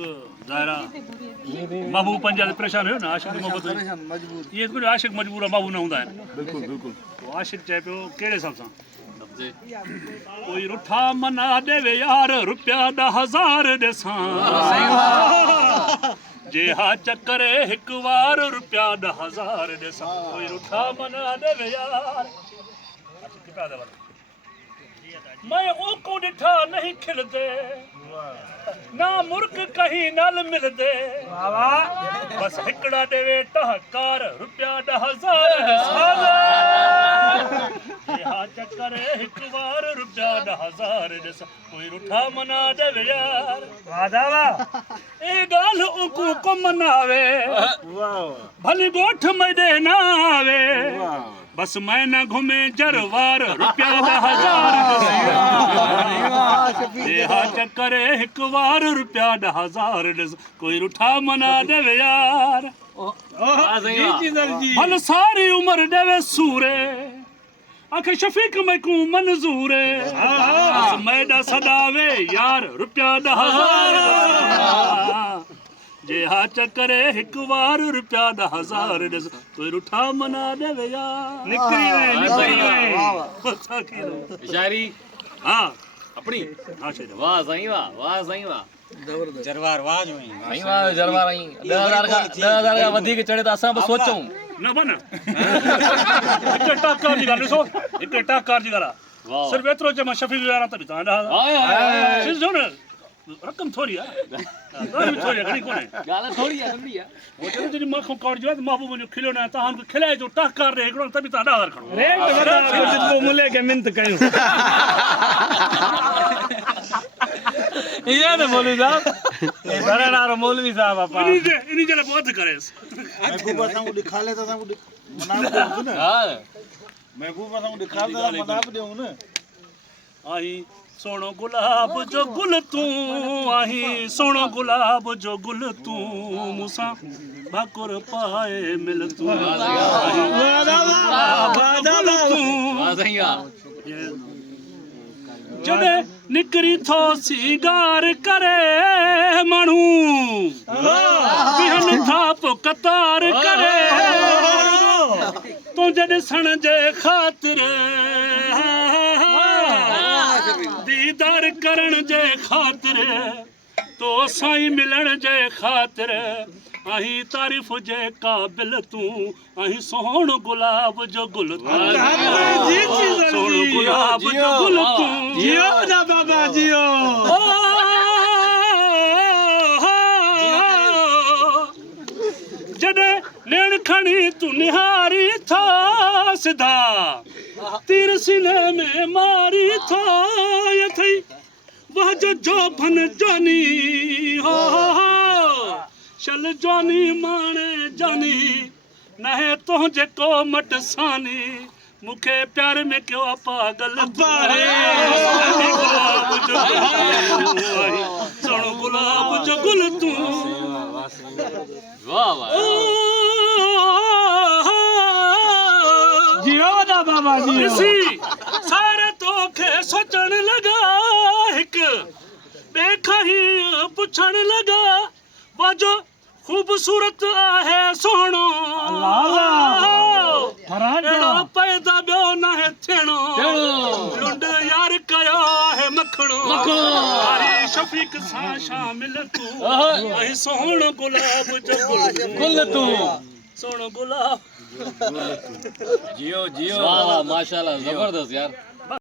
ज़ाहिरा महबूब पंजाब परेशान हो ना आशिक मोहब्बत ये कुछ आशिक मजबूर महबूब ना हूंदा है बिल्कुल बिल्कुल तो आशिक चाहे पियो कहिड़े हिसाब सां कोई रुठा मना देवे यार रुपया 10,000 ॾेसां जे हा चक्करे हिकु वार रुपया 10,000 ॾेसां कोई रुठा मना देवे यार मैं ओको ॾिठा नहीं खिलदे ना मुर्ग कहीं नाल मिलदे बस हिकड़ा देवे टहकार रुपया 10,000 हा चक्करे हिकु वार रुपया 10,000 ॾेसां कोई रुठा मना देवे यार ए गाल ओको कम ना आवे भली गोठ मडे ना आवे बस मैं न घूमे जरवार रुपया 10,000 हा चक्करे हिकु वार रुपया 10,000 कोई रुठा मना देवे यार भल सारी उम्र देवे सूरे आखे शफीक मैकू मंजूर बस मैडा सदावे यार रुपया 10,000 जे हा चक्करे हिकु वार रुपया 10,000 कोई रुठा मना देवे यार निकरी शायरी हाँ अपनी वाह साईं वाह जरवार वाह जो साईं वाह जरवार आई 10,000 का वधिक चढ़े त असां बि सोचूं न बन एक टाकार जी गाल ॾिसो एक टाकार जी गाल सिर्फ एतिरो चयो शफीक यार त बि तव्हां जो न रकम थोड़ी है थोड़ी घणी कोने गाल थोड़ी है नंढी है वो चलो जदी माखो काट जो महबूब जो खिलो ना ता हमको खिलाए जो टाकार रे एकड़ो तभी ता 10,000 खणो रेट बता जितको मुले के मिन्नत कयो ये ने मौलवी साहब ए बराडारो मौलवी साहब आपा इनी जने बहुत करेस महबूब सां दिखा ले तो सां मना दे ना हां महबूब सां दिखा दे मना दे ना आई सोनो गुलाब जो गुल तू आही सोनो गुलाब जो गुल तू मुसा भाकुर पाए मिल तू जॾे निकरी थो सिगार करे माण्हू बिहन था पोइ कतार करे तूं जॾहिं सण जे ख़ातिर दीदार करण जे ख़ातिर तो साईं मिलण जे ख़ातिर आही तारीफ़ जे क़ाबिल तूं आही सोहणो गुलाब जो गुल सोहणो गुलाब जो गुल तूं जियो ना बाबा जियो जॾहिं नेण खणी तूं निहारी था सिधा तीर सीने में मारी था ये थई वह जो भन जानी हो चल जानी माने जानी नहे तो जेको मट सानी मुखे प्यार में क्यों पागल सोनो गुलाब जो गुल तू वाह वाह जियो ना बाबा जी सारे तो के सोचण लगा एक बेखही पुछण लगा वाजो खूबसूरत आहे सोहणो अहिड़ो पैदा ॿियो न आहे थियणो लुंड यार कयो आहे मखणो हरी शफीक सां शामिल तूं ऐं सोहणो गुलाब जो गुल तूं सोहणो गुलाब जियो जियो वाह माशाल्लाह जबरदस्त यार